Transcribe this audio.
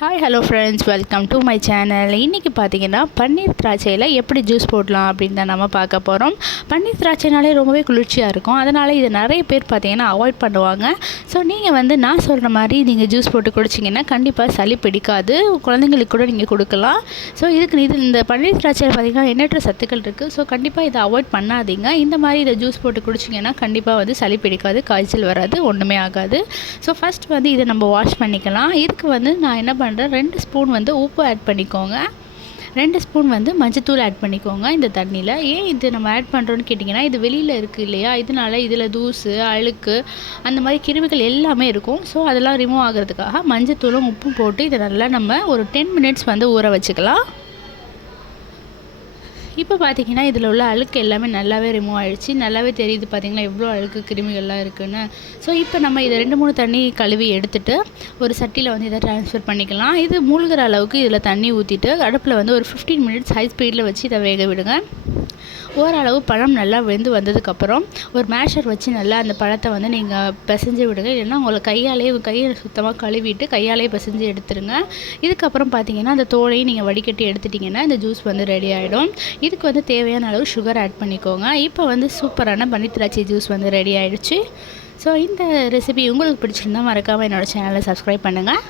Hi hello friends, welcome to my channel. இன்றைக்கி பார்த்தீங்கன்னா பன்னீர் திராட்சையில் எப்படி ஜூஸ் போடலாம் அப்படின்னு தான் நம்ம பார்க்க போகிறோம். பன்னீர் திராட்சைனாலே ரொம்பவே குளிர்ச்சியாக இருக்கும். அதனால் இதை நிறைய பேர் பார்த்தீங்கன்னா அவாய்ட் பண்ணுவாங்க. ஸோ நீங்கள் நான் சொல்கிற மாதிரி நீங்கள் ஜூஸ் போட்டு குடிச்சிங்கன்னா கண்டிப்பாக சளி பிடிக்காது. குழந்தைங்களுக்கு கூட நீங்கள் கொடுக்கலாம். ஸோ இந்த பன்னீர் திராட்சையில் பார்த்தீங்கன்னா எண்ணற்ற சத்துக்கள் இருக்குது. ஸோ கண்டிப்பாக இதை அவாய்ட் பண்ணாதீங்க. இந்த மாதிரி இதை ஜூஸ் போட்டு குடிச்சிங்கன்னா கண்டிப்பாக சளி பிடிக்காது, காய்ச்சல் வராது, ஒன்றுமே ஆகாது. ஸோ ஃபஸ்ட் இதை நம்ம வாஷ் பண்ணிக்கலாம். இதுக்கு நான் என்ன பண்ணுறேன், 2 ஸ்பூன் உப்பு ஆட் பண்ணிக்கோங்க. 2 ஸ்பூன் மஞ்சத்தூள் ஆட் பண்ணிக்கோங்க இந்த தண்ணியில். ஏன் இது நம்ம ஆட் பண்ணுறோன்னு கேட்டிங்கன்னா, இது வெளியில் இருக்குது இல்லையா, இதனால இதில் தூசு, அழுக்கு, அந்த மாதிரி கிருமிகள் எல்லாமே இருக்கும். ஸோ அதெல்லாம் ரிமூவ் ஆகிறதுக்காக மஞ்சத்தூளும் உப்பும் போட்டு இதை நல்லா நம்ம ஒரு 10 மினிட்ஸ் ஊற வச்சுக்கலாம். இப்போ பார்த்தீங்கன்னா இதில் உள்ள அழுக்கு எல்லாமே நல்லாவே ரிமூவ் ஆகிடுச்சு. நல்லாவே தெரியுது பார்த்தீங்களா எவ்வளோ அழுக்கு கிருமிகள்லாம் இருக்குதுன்னு. ஸோ இப்போ நம்ம இதை 2-3 தண்ணி கழுவி எடுத்துகிட்டு ஒரு சட்டியில் இதை ட்ரான்ஸ்ஃபர் பண்ணிக்கலாம். இது மூழ்கிற அளவுக்கு இதில் தண்ணி ஊற்றிட்டு அடுப்பில் ஒரு 15 மினிட்ஸ் ஹை ஸ்பீடில் வச்சு இதை வேக விடுங்க. ஓரளவு பழம் நல்லா வெந்து வந்ததுக்கப்புறம் ஒரு மேஷர் வச்சு நல்லா அந்த பழத்தை நீங்கள் பிசைஞ்சு விடுங்க. இல்லைன்னா உங்களை கையை சுத்தமாக கழுவிட்டு கையாலே பிசைஞ்சு எடுத்துருங்க. இதுக்கப்புறம் பார்த்தீங்கன்னா அந்த தோலையும் நீங்கள் வடிகட்டி எடுத்துட்டிங்கன்னா இந்த ஜூஸ் ரெடி ஆகிடும். இதுக்கு தேவையான அளவு சுகர் ஆட் பண்ணிக்கோங்க. இப்போ சூப்பரான பன்னீர் திராட்சை ஜூஸ் ரெடி ஆகிடுச்சு. ஸோ இந்த ரெசிபி உங்களுக்கு பிடிச்சிருந்தா மறக்காமல் என்னோடய சேனலை சப்ஸ்கிரைப் பண்ணுங்கள்.